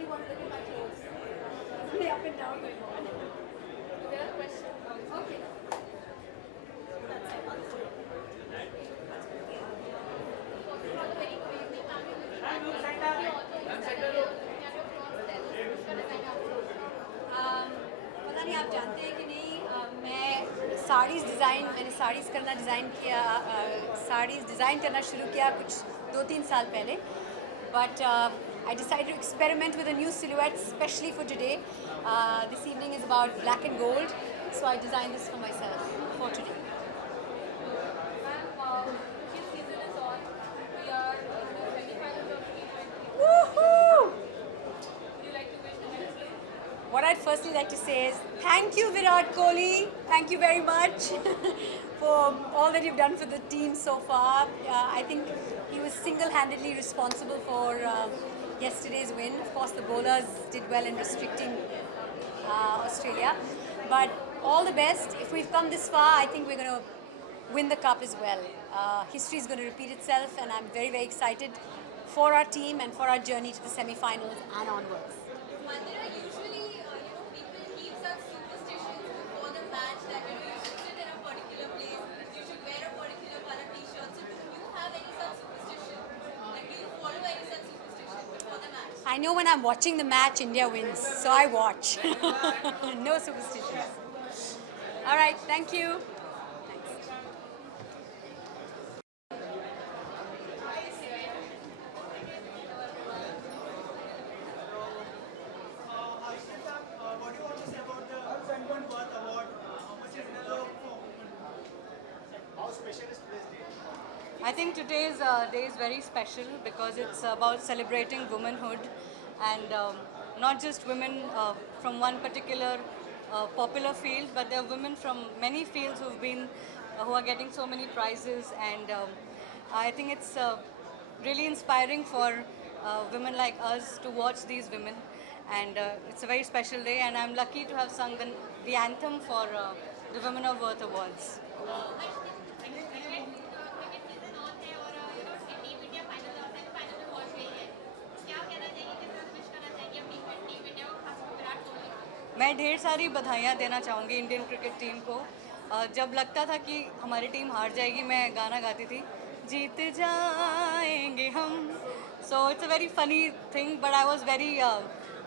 really want to look at my clothes. It's really up and down going on. There are questions. Okay. That's it. Very good evening. पता नहीं आप जानते हैं कि नहीं, मैं साड़ीज़ मैंने साड़ीज़ डिज़ाइन करना शुरू किया कुछ 2-3 साल पहले. But I decided to experiment with a new silhouette especially for today. This evening is about black and gold, so I designed this for myself for today. Woohoo! What I'd firstly like to say is thank you, Virat Kohli. Thank you very much for all that you've done for the team so far. I think he was single-handedly responsible for yesterday's win. Of course, the bowlers did well in restricting Australia. But all the best. If we've come this far, I think we're going to win the cup as well. History is going to repeat itself, and I'm very, very excited for our team and for our journey to the semi-finals and onwards. Mandira, usually, people keep such superstitions before the match that, you should sit in a particular place, you should wear a particular color t-shirt. So do you have any such superstition? Like, do you follow any such superstition before the match? I know when I'm watching the match, India wins, so I watch. No superstitions. All right, thank you. I think today's day is very special because it's about celebrating womanhood and not just women from one particular popular field, but there are women from many fields who are getting so many prizes, and I think it's really inspiring for women like us to watch these women, and it's a very special day, and I'm lucky to have sung the anthem for the Women of Worth Awards. मैं ढेर सारी बधाइयाँ देना चाहूँगी Indian cricket team को. जब लगता था कि हमारी टीम हार जाएगी, मैं गाना गाती थी, जीत जाएंगे हम. So it's a very funny thing, but I was very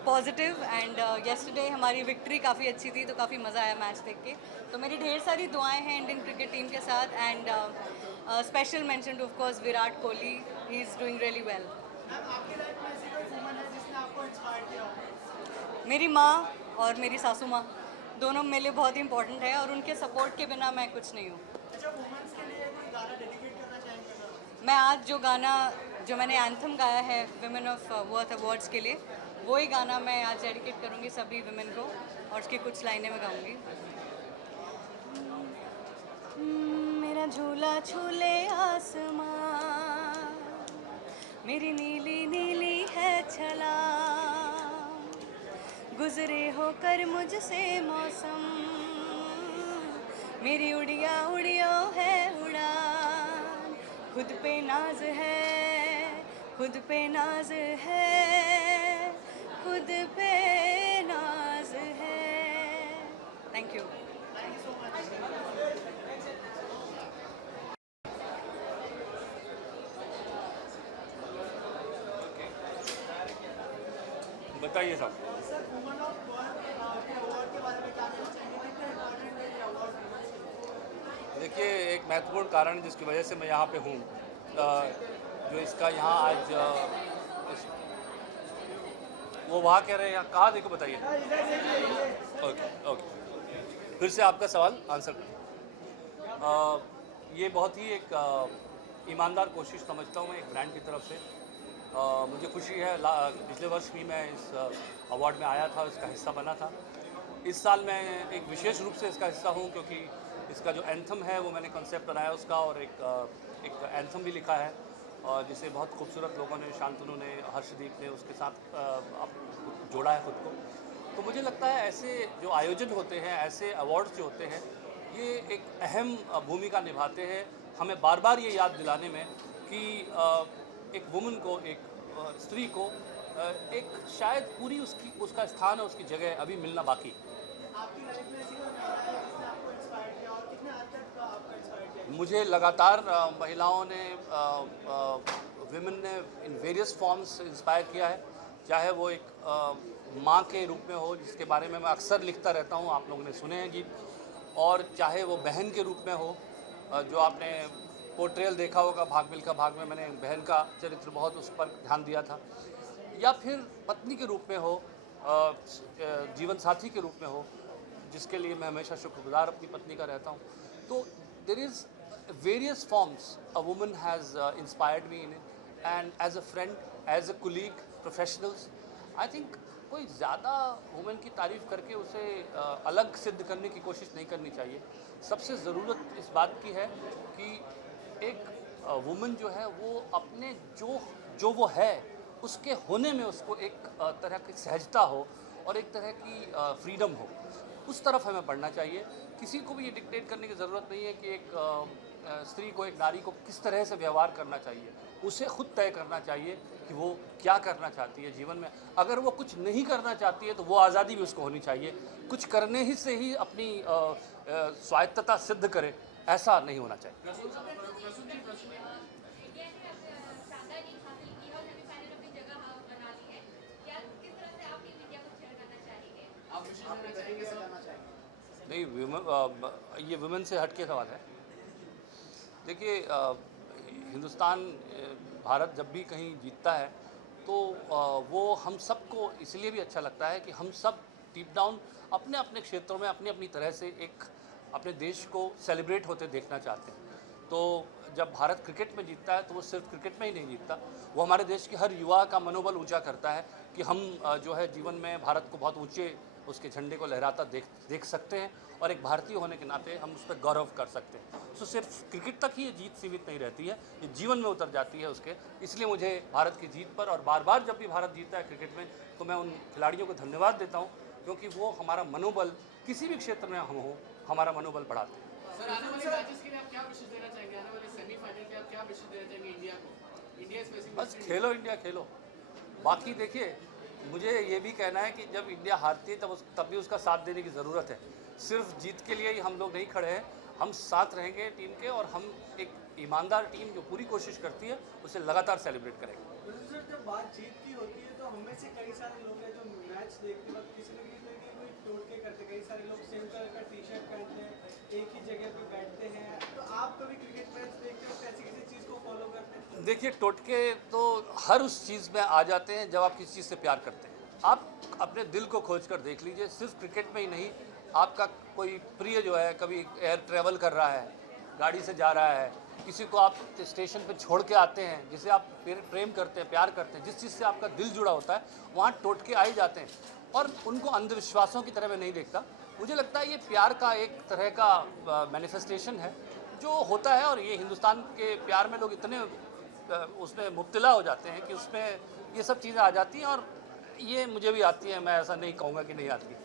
positive, and yesterday हमारी विक्ट्री काफ़ी अच्छी थी, तो काफ़ी मज़ा आया मैच देख के. तो मेरी ढेर सारी दुआएं हैं इंडियन क्रिकेट टीम के साथ, and special mention two of course Virat Kohli. He is doing really well. मेरी माँ और मेरी सासू माँ दोनों मेरे लिए बहुत ही इम्पोर्टेंट है, और उनके सपोर्ट के बिना मैं कुछ नहीं हूँ. मैं आज जो मैंने एंथम गाया है विमेन ऑफ वर्थ अवार्ड्स के लिए, वो ही गाना मैं आज डेडिकेट करूँगी सभी विमेन को, और उसकी कुछ लाइनें मैं गाऊँगी. मेरा झूला झूले आसमां, मेरी नीली नीली है छला, गुजरे होकर मुझसे मौसम, मेरी उड़िया उड़िया है उड़ान, खुद पे नाज है, खुद पे नाज है, खुद पे नाज है. Thank you. बताइए साहब. देखिए, एक महत्वपूर्ण कारण जिसकी वजह से मैं यहाँ पे हूँ, जो इसका यहाँ आज वो वहाँ कह रहे हैं, यहाँ कहाँ देखो बताइए. ओके, फिर से आपका सवाल आंसर करें. ये बहुत ही एक ईमानदार कोशिश समझता हूँ मैं एक ब्रांड की तरफ से. मुझे खुशी है, पिछले वर्ष भी मैं इस अवार्ड में आया था, इसका हिस्सा बना था. इस साल मैं एक विशेष रूप से इसका हिस्सा हूँ, क्योंकि इसका जो एंथम है वो मैंने कॉन्सेप्ट बनाया उसका, और एक एंथम भी लिखा है, और जिसे बहुत खूबसूरत लोगों ने, शांतनु ने, हर्षदीप ने उसके साथ जोड़ा है खुद को. तो मुझे लगता है ऐसे जो आयोजन होते हैं, ऐसे अवार्ड्स जो होते हैं, ये एक अहम भूमिका निभाते हैं, हमें बार बार ये याद दिलाने में कि एक वुमन को, एक स्त्री को एक शायद पूरी उसका स्थान है, उसकी जगह अभी मिलना बाकी है। आपकी लाइफ में ऐसी कोई महिला है जिसने आपको इंस्पायर किया और कितने हद तक आपको इंस्पायर किया? मुझे लगातार महिलाओं ने, विमेन ने इन वेरियस फॉर्म्स इंस्पायर किया है, चाहे वो एक माँ के रूप में हो, जिसके बारे में मैं अक्सर लिखता रहता हूँ, आप लोगों ने सुने हैं गीत, और चाहे वो बहन के रूप में हो, जो आपने पोर्ट्रेयल देखा होगा भाग मिल्खा भाग में, मैंने बहन का चरित्र बहुत उस पर ध्यान दिया था, या फिर पत्नी के रूप में हो, जीवन साथी के रूप में हो, जिसके लिए मैं हमेशा शुक्रगुजार अपनी पत्नी का रहता हूँ। तो there is various forms a woman has inspired me in it, and as a friend, as a colleague, professionals, I think कोई ज़्यादा वुमेन की तारीफ़ करके उसे अलग सिद्ध करने की कोशिश नहीं करनी चाहिए। सबसे ज़रूरत इस बात की है कि एक वुमेन जो है वो अपने जो वो है उसके होने में उसको एक तरह की सहजता हो और एक तरह की फ्रीडम हो, उस तरफ हमें बढ़ना चाहिए। किसी को भी ये डिक्टेट करने की ज़रूरत नहीं है कि एक स्त्री को, एक नारी को किस तरह से व्यवहार करना चाहिए। उसे खुद तय करना चाहिए कि वो क्या करना चाहती है जीवन में। अगर वो कुछ नहीं करना चाहती है तो वो आज़ादी भी उसको होनी चाहिए। कुछ करने ही से ही अपनी स्वायत्तता सिद्ध करे, ऐसा नहीं होना चाहिए। इंडिया ने अब शानदार जीत हासिल की है और सेमीफाइनल अपनी जगह बना ली है। क्या किस तरह से आप टीम इंडिया को छेड़ना चाहेंगे? आप विश्व में करेंगे बताना चाहेंगे? नहीं, ये वुमेन से हट के सवाल है। देखिए, हिंदुस्तान, भारत जब भी कहीं जीतता है तो वो हम सबको इसलिए भी अच्छा लगता है कि हम सब डीप डाउन अपने अपने क्षेत्रों में अपनी अपनी तरह से एक अपने देश को सेलिब्रेट होते देखना चाहते हैं। तो जब भारत क्रिकेट में जीतता है तो वो सिर्फ क्रिकेट में ही नहीं जीतता, वो हमारे देश के हर युवा का मनोबल ऊंचा करता है कि हम जो है जीवन में भारत को बहुत ऊंचे उसके झंडे को लहराता देख सकते हैं, और एक भारतीय होने के नाते हम उस पर गौरव कर सकते हैं। सो सिर्फ क्रिकेट तक ही ये जीत सीमित नहीं रहती है, ये जीवन में उतर जाती है उसके। इसलिए मुझे भारत की जीत पर, और बार बार जब भी भारत जीतता है क्रिकेट में, तो मैं उन खिलाड़ियों को धन्यवाद देता हूँ, क्योंकि वो हमारा मनोबल किसी भी क्षेत्र में हम हो, हमारा मनोबल बढ़ाते हैं। सर, आने वाले मैचेस के लिए आप क्या विशेष देना चाहेंगे? आने वाले सेमीफाइनल के आप क्या विशेष देना चाहेंगे इंडिया को? इंडिया स्पेसिफिक बस खेलो इंडिया, खेलो। बाकी देखिए, मुझे ये भी कहना है कि जब इंडिया हारती है तब भी उसका साथ देने की ज़रूरत है। सिर्फ जीत के लिए ही हम लोग नहीं खड़े हैं, हम साथ रहेंगे टीम के, और हम एक ईमानदार टीम जो पूरी कोशिश करती है उसे लगातार सेलिब्रेट करेंगे। सर, जब बातचीत की होती है तो हमें से कई सारे लोग हैं जो मैच देखते वक्त किसी न किसी तरीके कोई टोटके करते, कई सारे लोग सेम कलर का टी शर्ट पहनते हैं, एक ही जगह पे बैठते हैं। तो आप कभी क्रिकेट मैच देखते हो ऐसी किसी चीज़ को फॉलो करते हैं? देखिए, टोटके तो हर उस चीज़ में आ जाते हैं जब आप किसी चीज़ से प्यार करते हैं। आप अपने दिल को खोज कर देख लीजिए, सिर्फ क्रिकेट में ही नहीं, आपका कोई प्रिय जो है कभी एयर ट्रैवल कर रहा है, गाड़ी से जा रहा है, किसी को आप स्टेशन पे छोड़ के आते हैं, जिसे आप प्रेम करते हैं, प्यार करते हैं, जिस चीज़ से आपका दिल जुड़ा होता है, वहाँ टोटके आ ही जाते हैं। और उनको अंधविश्वासों की तरह मैं नहीं देखता। मुझे लगता है ये प्यार का एक तरह का मैनिफेस्टेशन है जो होता है, और ये हिंदुस्तान के प्यार में लोग इतने उसमें मुब्तला हो जाते हैं कि उसमें ये सब चीज़ें आ जाती हैं, और ये मुझे भी आती है, मैं ऐसा नहीं कहूँगा कि नहीं आती।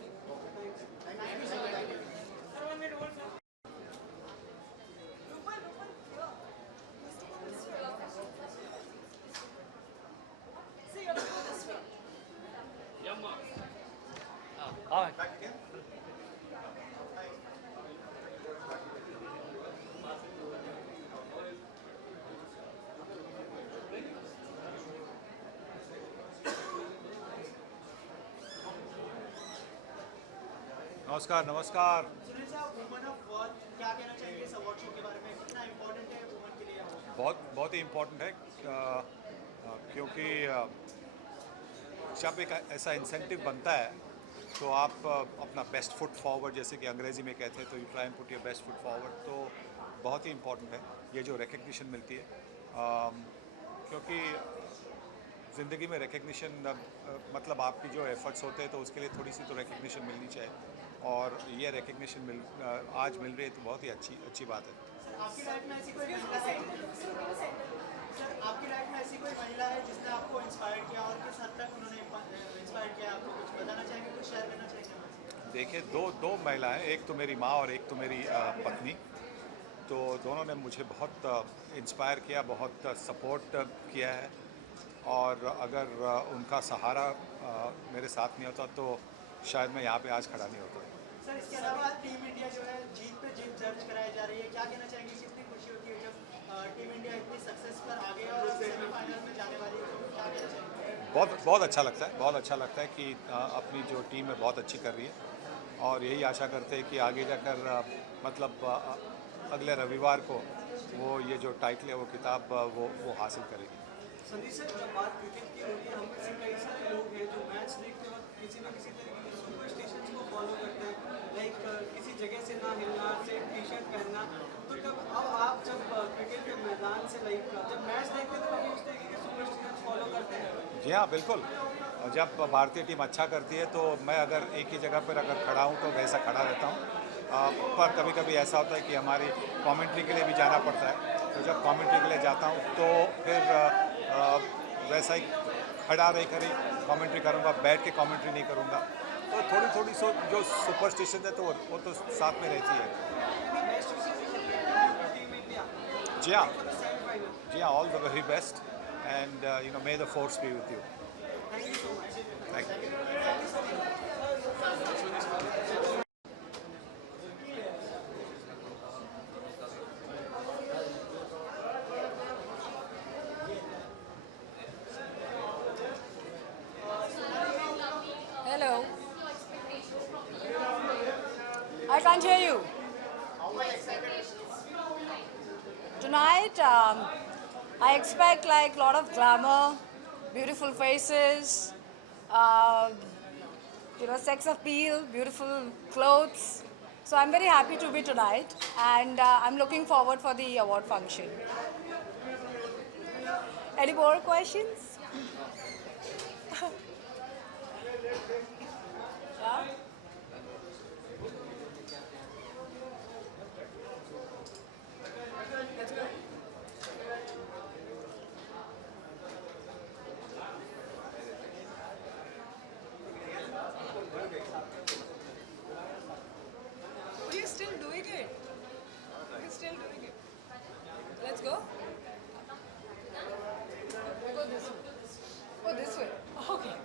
हाँ, नमस्कार नमस्कार। सुनील साहब, वुमन ऑफ वर्थ, क्या कहना चाहेंगे इस अवार्ड शो के बारे में? कितना इम्पोर्टेंट है वुमन के लिए? बहुत ही इम्पोर्टेंट है, क्योंकि जब एक ऐसा इंसेंटिव बनता है तो आप अपना बेस्ट फुट फॉरवर्ड, जैसे कि अंग्रेज़ी में कहते हैं, तो you try and put your best foot forward, तो बहुत ही इम्पोर्टेंट है ये जो रिकग्निशन मिलती है। क्योंकि ज़िंदगी में रिकग्निशन मतलब आपकी जो एफर्ट्स होते हैं तो उसके लिए थोड़ी सी तो रिकग्निशन मिलनी चाहिए, और ये रिकग्निशन आज मिल रही है तो बहुत ही अच्छी बात है। सर, आपकी लाइफ में ऐसी कोई महिला है? सर, आपकी लाइफ में ऐसी कोई महिला है जिसने आपको इंस्पायर किया, और किस हद तक उन्होंने इंस्पायर किया आपको? कुछ बताना चाहेंगे, कुछ शेयर करना चाहेंगे हमारे? देखिए, दो महिलाएं, एक तो मेरी माँ और एक तो मेरी पत्नी, तो दोनों ने मुझे बहुत इंस्पायर किया, बहुत सपोर्ट किया है। और अगर उनका सहारा मेरे साथ नहीं होता तो शायद मैं यहाँ पे आज खड़ा नहीं होता। सर इसके अलावा टीम इंडिया जो है जीत पे जीत दर्ज कराई जा रही है, क्या कहना चाहेंगे, कितनी खुशी होती है जब टीम इंडिया इतनी सक्सेस पर आगे और सेमीफाइनल में जाने वाली है, तो क्या कहना चाहेंगे? बहुत बहुत अच्छा लगता है, बहुत अच्छा लगता है कि अपनी जो टीम है बहुत अच्छी कर रही है और यही आशा करते हैं कि आगे जाकर मतलब अगले रविवार को वो ये जो टाइटल है वो किताब वो हासिल करेगी। संदीप सर, जब बात क्रिकेट की हो रही है, हम में से कई सारे लोग हैं जो मैच देखते वक्त किसी न किसी तरीके के सुपरस्टिशंस को फॉलो करते हैं, लाइक किसी जगह से ना हिलना, सेम टी शर्ट पहनना। तो अब आप जब क्रिकेट के मैदान से लाइक जब मैच देखते हैं तो अभी उस तरीके के सुपरस्टिशंस फॉलो करते हैं? जी हाँ, बिल्कुल। और जब भारतीय टीम अच्छा करती है तो मैं अगर एक ही जगह पर अगर खड़ा हूँ तो वैसा खड़ा रहता हूँ। पर कभी कभी ऐसा होता है कि हमारी कमेंट्री के लिए भी जाना पड़ता है, तो जब कमेंट्री के लिए जाता हूँ तो फिर वैसा ही खड़ा रह कर ही कमेंट्री करूँगा, बैठ के कमेंट्री नहीं करूँगा। तो थोड़ी थोड़ी जो सुपरस्टिशन है तो वो तो साथ में रहती है। टीम इंडिया जी हाँ, सेमीफाइनल। जी हाँ, all the very best and you know may the force B with you. Thank you so much. Thank you. Hello. I can't hear you. Tonight, I expect like a lot of glamour, beautiful faces, sex appeal, beautiful clothes. So I'm very happy to be tonight, and I'm looking forward for the award function. Any more questions? Yeah? Let's go. Oh, you're still doing it. You're still doing it. Let's go. Go this way. Oh, this way. Okay.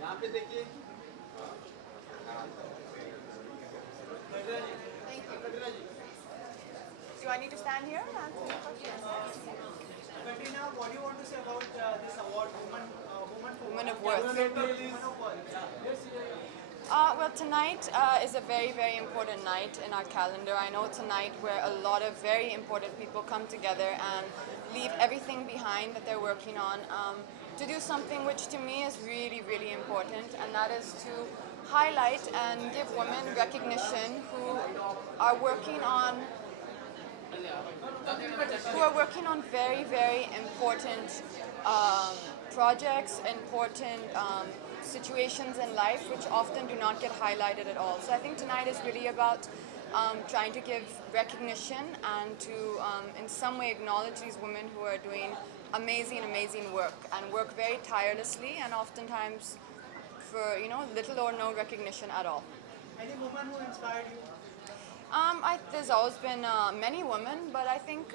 यहाँ पे देखिए। Do I need to stand here and answer the questions? Katrina, what do you want to say about this award, Woman of Worth. Woman of Worth? Well, tonight is a very, very important night in our calendar. I know it's a night where a lot of very important people come together and leave everything behind that they're working on to do something which to me is really, really important, and that is to highlight and give women recognition who are working on very, very important projects, important situations in life which often do not get highlighted at all. So I think tonight is really about trying to give recognition and to in some way acknowledge these women who are doing amazing, amazing work and work very tirelessly and oftentimes for little or no recognition at all. Any woman who inspired you? There's always been many women, but I think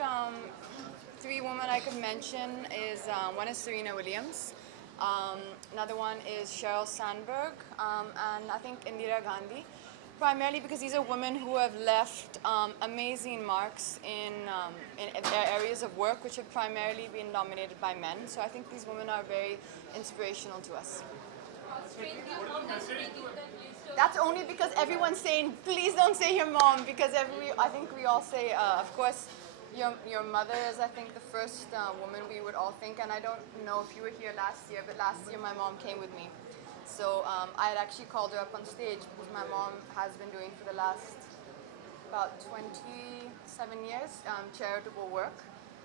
three women I could mention is one is Serena Williams, another one is Sheryl Sandberg, and I think Indira Gandhi, primarily because these are women who have left amazing marks in their areas of work which have primarily been dominated by men. So I think these women are very inspirational to us. That's only because everyone's saying, please don't say your mom, because I think we all say, of course, your mother is, I think, the first woman we would all think, and I don't know if you were here last year, but last year my mom came with me. So I had actually called her up on stage because my mom has been doing for the last about 27 years, charitable work.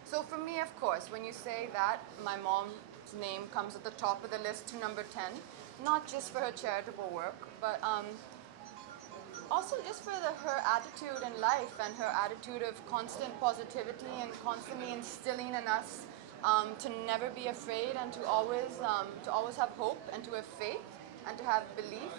So for me, of course, when you say that, my mom's name comes at the top of the list to number 10, not just for her charitable work, but also just for her attitude in life and her attitude of constant positivity and constantly instilling in us to never be afraid and to always have hope and to have faith and to have belief.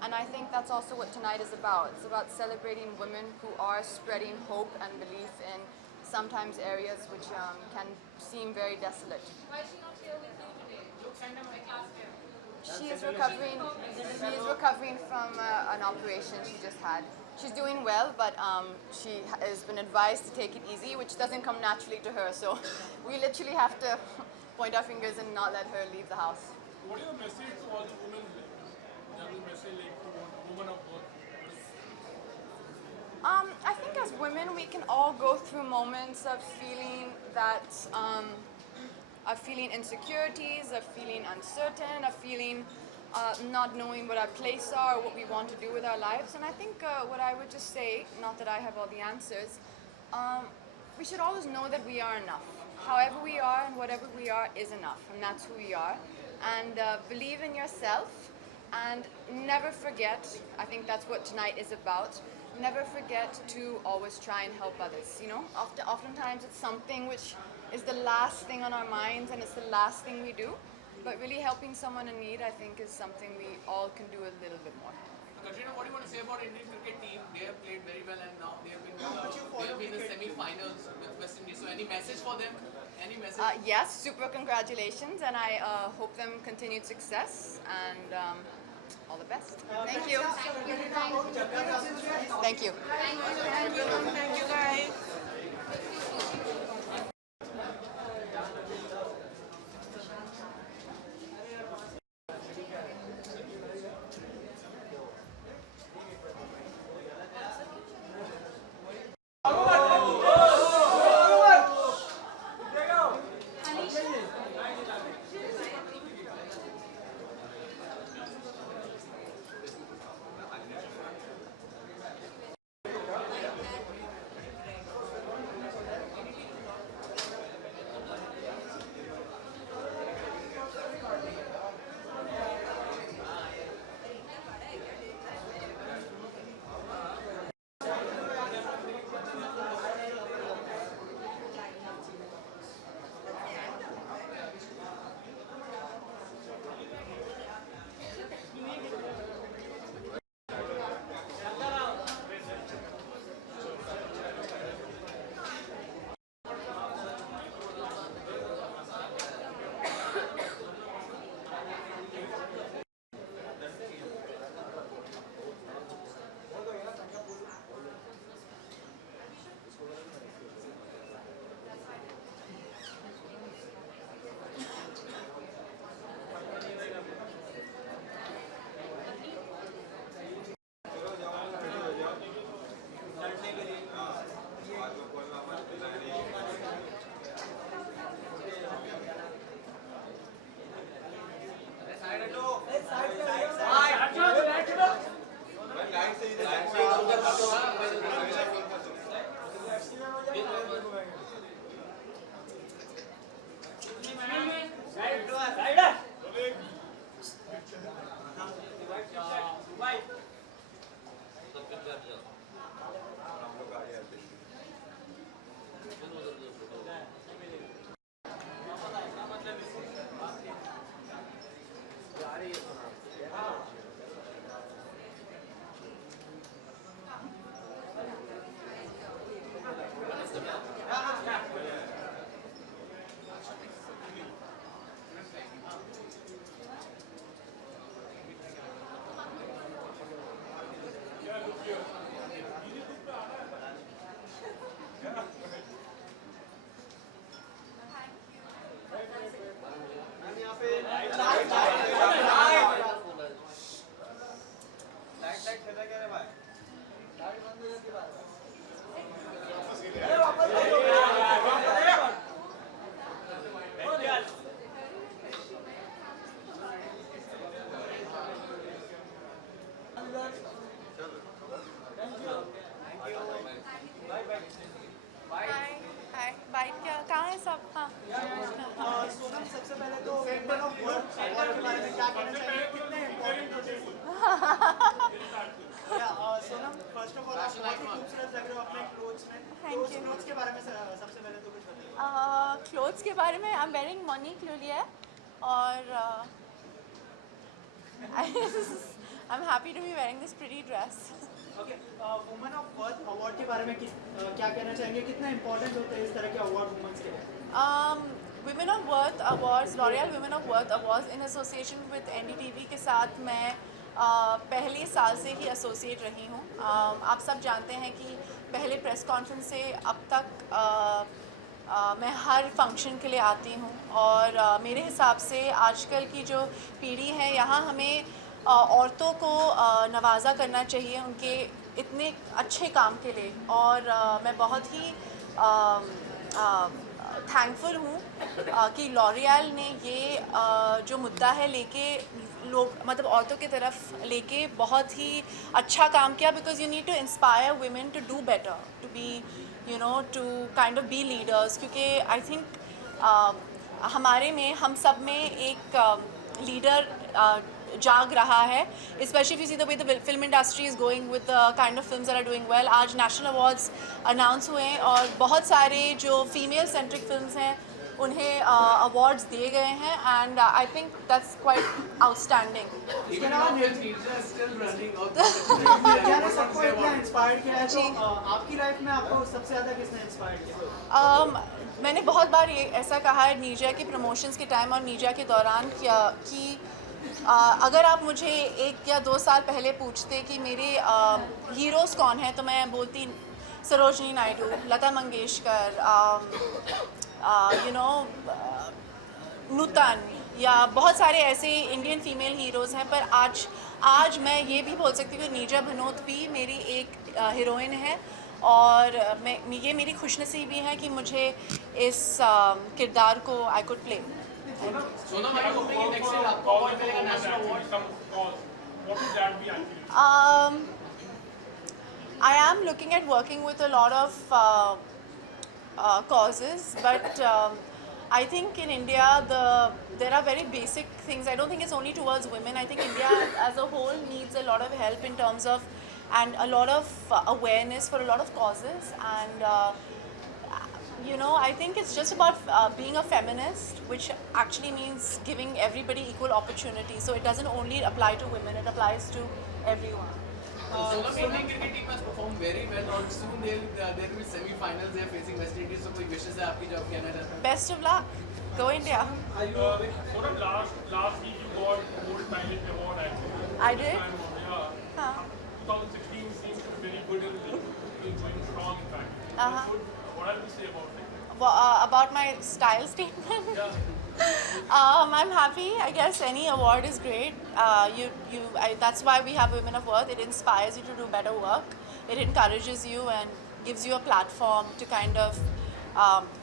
And I think that's also what tonight is about. It's about celebrating women who are spreading hope and belief in sometimes areas which can seem very desolate. Why is she not here with you today? Like last year. She is recovering. She is recovering from an operation she just had. She's doing well, but she has been advised to take it easy, which doesn't come naturally to her. So we literally have to point our fingers and not let her leave the house. What is your message to all the women? General message like to women of both. I think as women, we can all go through moments of feeling that, of feeling insecurities, of feeling uncertain, of feeling not knowing what our place are, or what we want to do with our lives. And I think what I would just say, not that I have all the answers, we should always know that we are enough. However we are and whatever we are is enough, and that's who we are. And believe in yourself, and never forget, I think that's what tonight is about, never forget to always try and help others. You know, oftentimes it's something which is the last thing on our minds and it's the last thing we do. But really helping someone in need, I think, is something we all can do a little bit more. Katrina, what do you want to say about Indian cricket team? They have played very well and now they have been in the semi-finals with West Indies. So any message for them? Any message? Yes, super congratulations, and I hope them continued success and all the best. Thank you. Thank you. Thank you guys. खूबसूरत लग रहे हो अपने क्लोथ्स में। Thank you. Clothes के बारे में सबसे पहले तो कुछ बताइए। क्लोथ्स के बारे में आई एम वेयरिंग मॉर्निंग क्लूलिया और I am happy to be wearing this pretty dress. Okay, women of worth award के बारे में क्या कहना चाहेंगे, कितना इंपॉर्टेंट होता है इस तरह के अवार्ड वुमेन्स के लिए? Women of Worth Awards, L'Oreal Women of Worth Awards in association with NDTV के साथ मैं पहले साल से ही एसोसिएट रही हूँ. आप सब जानते हैं कि पहले प्रेस कॉन्फ्रेंस से अब तक मैं हर फंक्शन के लिए आती हूँ और मेरे हिसाब से आजकल की जो पीढ़ी है यहाँ हमें औरतों को नवाजा करना चाहिए उनके इतने अच्छे काम के लिए. और मैं बहुत ही थैंकफुल हूँ कि लॉरियल ने ये जो मुद्दा है लेके लोग मतलब औरतों की तरफ लेके बहुत ही अच्छा काम किया. Because you need to inspire women to do better, to be to kind of be leaders. क्योंकि आई थिंक हमारे में हम सब में एक लीडर जाग रहा है. Specially if you see the way the film industry is going with the kind of films that are doing well. आज नेशनल अवार्ड्स अनाउंस हुए हैं और बहुत सारे जो फीमेल सेंट्रिक फिल्म्स हैं उन्हें अवार्ड्स दिए गए हैं and I think that's quite outstanding. Even now, Neerja is still running out. क्या ने सबको इतना इंस्पायर किया है? तो आपकी लाइफ में आपको सबसे ज़्यादा किसने इंस्पायर किया? मैंने बहुत बार ये ऐसा कहा है नीरजा के प्रमोशंस के टाइम और नीरजा के दौरान कि अगर आप मुझे 1 या 2 साल पहले पूछते कि मेरे हीरोज़ कौन हैं तो मैं बोलती सरोजनी नायडू, लता मंगेशकर, नूतन या बहुत सारे ऐसे इंडियन फीमेल हीरोज़ हैं. पर आज मैं ये भी बोल सकती हूँ कि नीरजा भनोत भी मेरी एक हीरोइन है और ये मेरी खुशनसीबी है कि मुझे इस किरदार को I could play. Sonam, are you hoping in next year आपको award मिलेगा, national award? What would that be actually? I am looking at working with a lot of causes, but I think in India there are very basic things. I don't think it's only towards women. I think India as a whole needs a lot of help in terms of and a lot of awareness for a lot of causes. And I think it's just about being a feminist, which actually means giving everybody equal opportunity. So it doesn't only apply to women; it applies to everyone. Sonam, Indian cricket team has performed very well and soon there will be semi-finals. They are facing West Indies. So कोई wishes है आपकी जो आप कहना चाहते हैं? Best of luck. Go India. Sonam, last week you got Gold Pilot Award actually. I did? Yeah. Huh. 2016 seems to be very good and going strong in fact. What have you say about it? About my style statement. I'm happy. I guess any award is great. That's why we have Women of Worth. It inspires you to do better work. It encourages you and gives you a platform to kind of,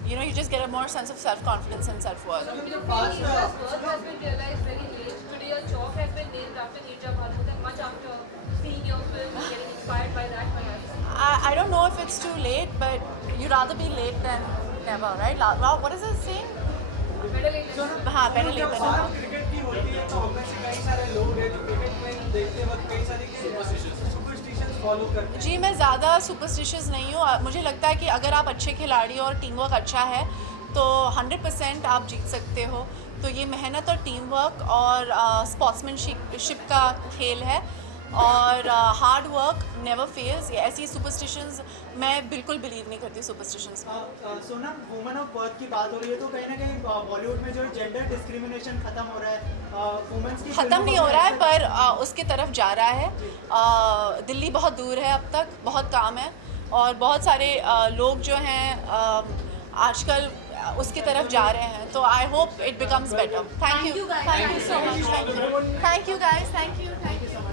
you just get a more sense of self-confidence and self-worth. Neerja's worth has been realized very late. Today your job has been named after Neerja Bhanot and much after seeing your film and getting inspired by that perhaps. I don't know if it's too late, but you'd rather be late than never, right? Wow, what is it saying? Better late than never. हाँ, better late than never. Cricket की होती है तो हमें से कई सारे लोग हैं जो क्रिकेट में देखते वक्त कई सारी सुपरस्टिशंस फॉलो करते हैं. जी, मैं ज़्यादा सुपरस्टिशियस नहीं हूँ. मुझे लगता है कि अगर आप अच्छे खिलाड़ी और टीम वर्क अच्छा है तो 100% आप जीत सकते हो. तो ये मेहनत और टीम वर्क और स्पोर्ट्समैनशिप का खेल है और हार्ड वर्क नेवर फेल्स. ये ऐसी सुपरस्टिशंस मैं बिल्कुल बिलीव नहीं करती सुपरस्टिशंस में. सोनम, वुमेन ऑफ वर्थ की बात हो रही है तो कहीं ना कहीं बॉलीवुड में जो जेंडर डिस्क्रिमिनेशन खत्म हो रहा है, वुमेन्स की ख़त्म नहीं हो रहा है पर उसकी तरफ जा रहा है. दिल्ली बहुत दूर है, अब तक बहुत काम है और बहुत सारे लोग जो हैं आजकल उसकी तरफ जा रहे हैं. तो I hope it becomes better. Thank you so much. Thank you guys. Thank you so much.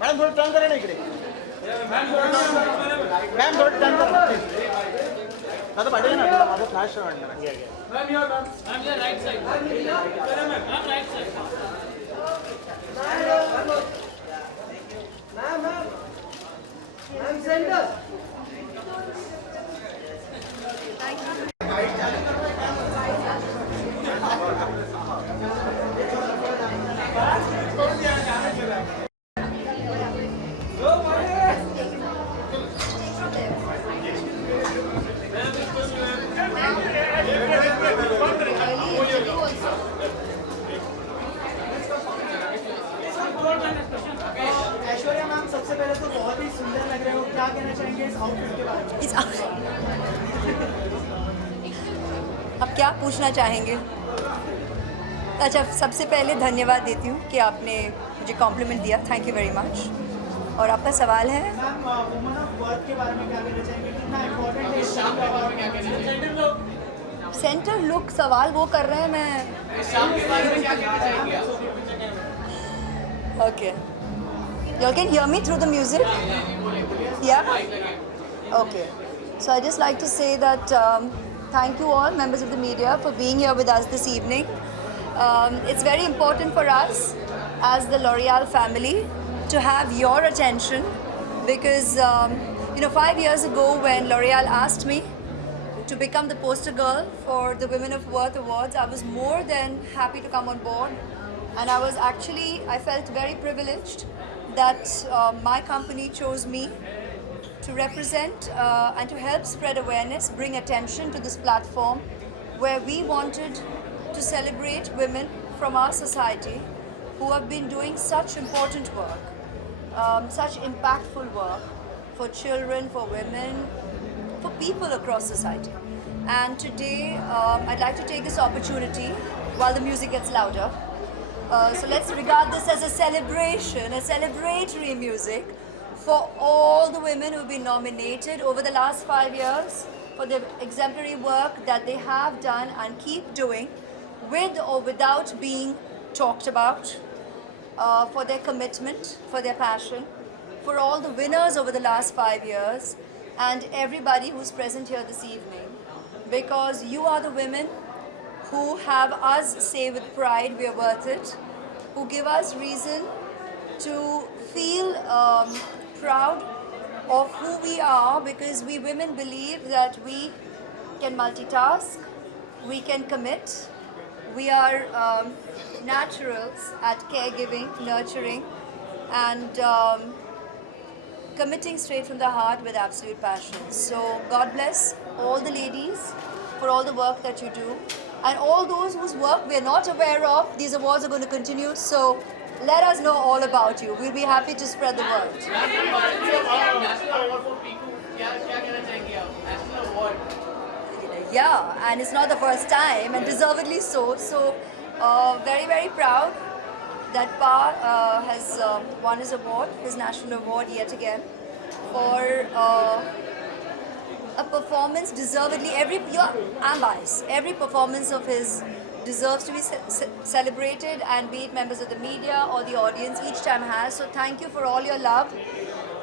Madam थोडं टर्न करा ना इकडे मॅम थोडं टर्न करा दादा पाटील ना माझा फ्लॅश आणणार ऐश्वर्या मैम सबसे पहले तो बहुत ही सुंदर लग रहे हो, क्या कहना चाहेंगे इस आउटफिट के बारे में? अब क्या पूछना चाहेंगे? अच्छा, सबसे पहले धन्यवाद देती हूँ कि आपने मुझे कॉम्प्लीमेंट दिया, थैंक यू वेरी मच। और आपका सवाल है? मैम वुमन ऑफ वर्थ के बारे में क्या कहना चाहेंगे, कितना इम्पोर्टेंट है इस शाम के बारे में क्या कहना चाहेंगे? सेंटर लुक सवाल वो कर रहे हैं, मैं शाम के बारे में क्या कहना चाहेंगे आप? Okay. Y'all can hear me through the music? Yeah? Okay. So I just like to say that thank you all members of the media for being here with us this evening. It's very important for us as the L'Oreal family to have your attention because 5 years ago when L'Oreal asked me to become the poster girl for the Women of Worth Awards, I was more than happy to come on board. And I felt very privileged that my company chose me to represent and to help spread awareness, bring attention to this platform where we wanted to celebrate women from our society who have been doing such important work, such impactful work for children, for women, for people across society. And today I'd like to take this opportunity while the music gets louder. So let's regard this as a celebration, a celebratory music for all the women who've been nominated over the last 5 years for the exemplary work that they have done and keep doing with or without being talked about, for their commitment, for their passion, for all the winners over the last 5 years and everybody who's present here this evening. Because you are the women who have us say with pride we are worth it, who give us reason to feel proud of who we are, because we women believe that we can multitask, we can commit, we are naturals at caregiving, nurturing and committing straight from the heart with absolute passion. So God bless all the ladies for all the work that you do. And all those whose work we are not aware of, these awards are going to continue. So let us know all about you. We'll be happy to spread the word. Yeah, and it's not the first time, and deservedly so. So very, very proud that Pa has won his award, his national award yet again, for a performance deservedly. I'm biased. Every performance of his deserves to be celebrated, and be it members of the media or the audience, each time has. So thank you for all your love.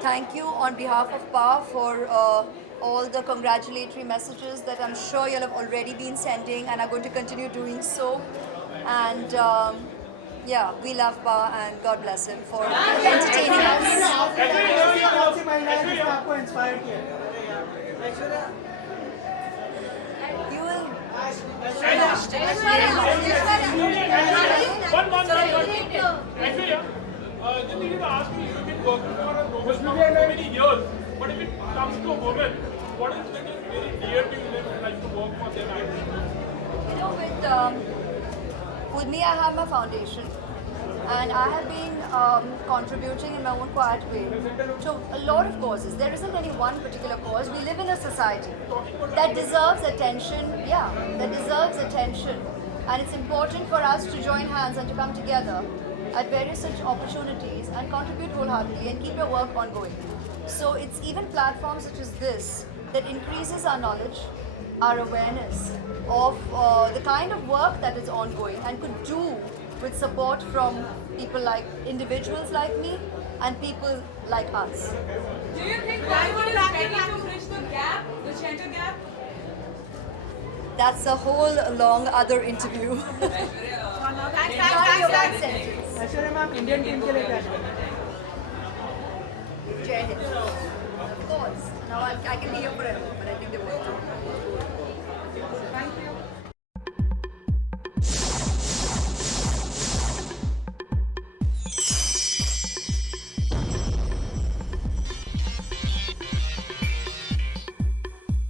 Thank you on behalf of Pa for all the congratulatory messages that I'm sure you'll have already been sending and are going to continue doing so. And yeah, we love Pa and God bless him for entertaining us. कौन सी महिला है जिसने आपको इंस्पायर किया? You will. One. Actually, just needed to ask you, you've been working for a woman for many years, but if it comes to a woman, what is it that is very dear to you that you like to work for them? You know, with me, I have my foundation, and I have been contributing in my own quiet way to a lot of causes. There isn't any one particular cause. We live in a society that deserves attention. Yeah, that deserves attention, and it's important for us to join hands and to come together at various such opportunities and contribute wholeheartedly and keep your work ongoing. So it's even platforms such as this that increases our knowledge, our awareness of the kind of work that is ongoing and could do with support from people like individuals like me and people like us. Do you think Bollywood is ready to bridge the gap, the gender gap? That's a whole long other interview. Sorry about sentence. Aishwarya ma'am Indian team के लिए क्या कहेंगे? Jai Hind. Of course. Now I can be here forever, but I think they won't.